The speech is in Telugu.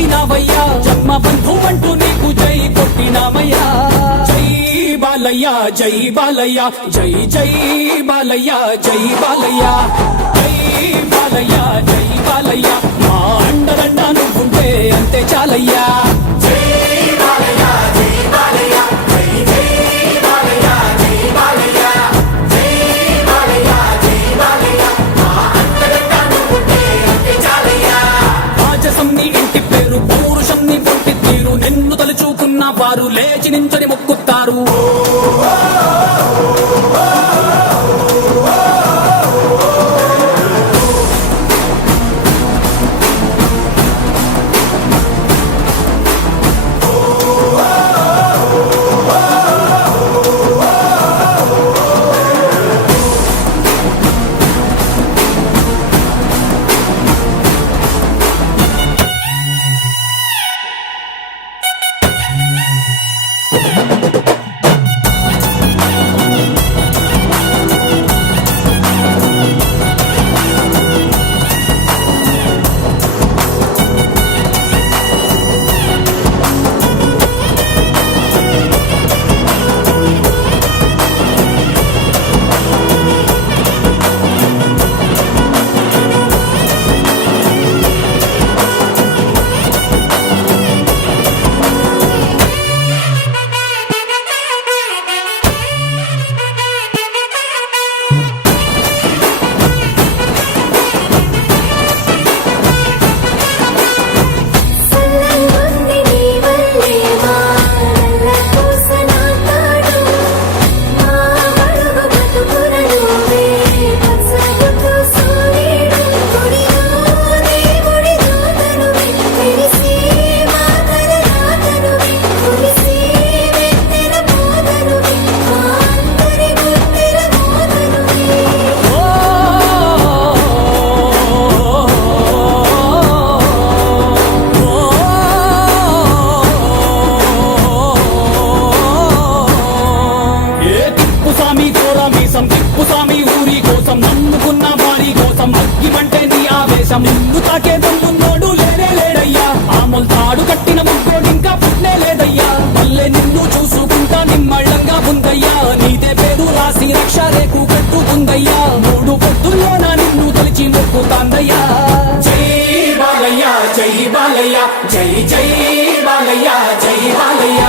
దాటినావయ్యా జన్మ బంధు అంటూ నీకు జై కొట్టినామయ్యా జై బాలయ్య జై బాలయ్య జై జై బాలయ్య జై బాలయ్య జై బాలయ్య జై బాలయ్య మా అండదండ నువ్వుంటే అంతే చాలయ్యా ఇంటి పేరు పౌరుషం నీ పొట్టి తీరు నిన్ను తలుచుకున్న వారు లేచి నించని మొక్కుతారు తిప్పుస్వామి ఊరి కోసం నమ్ముకున్న వారి కోసం అగ్గిమంటే నీ ఆవేశం నిన్ను తాకే దమ్మున్నోడు లేనే లేడయ్యా ఆమల్ తాడు కట్టిన ముగ్గోడు ఇంకా పుట్నే లేదయ్యా మళ్ళీ నిన్ను చూసుకుంటా నిమ్మళ్ళంగా ఉందయ్యా నీదే పేరు రాసి రక్ష రేకు కట్టుకుందయ్యా మూడు పొద్దుల్లోన నిన్ను తలిచి మొక్కుతాందయ్యా జై బాలయ్య జై బాలయ్య జై జై బాలయ్య జై బాలయ్య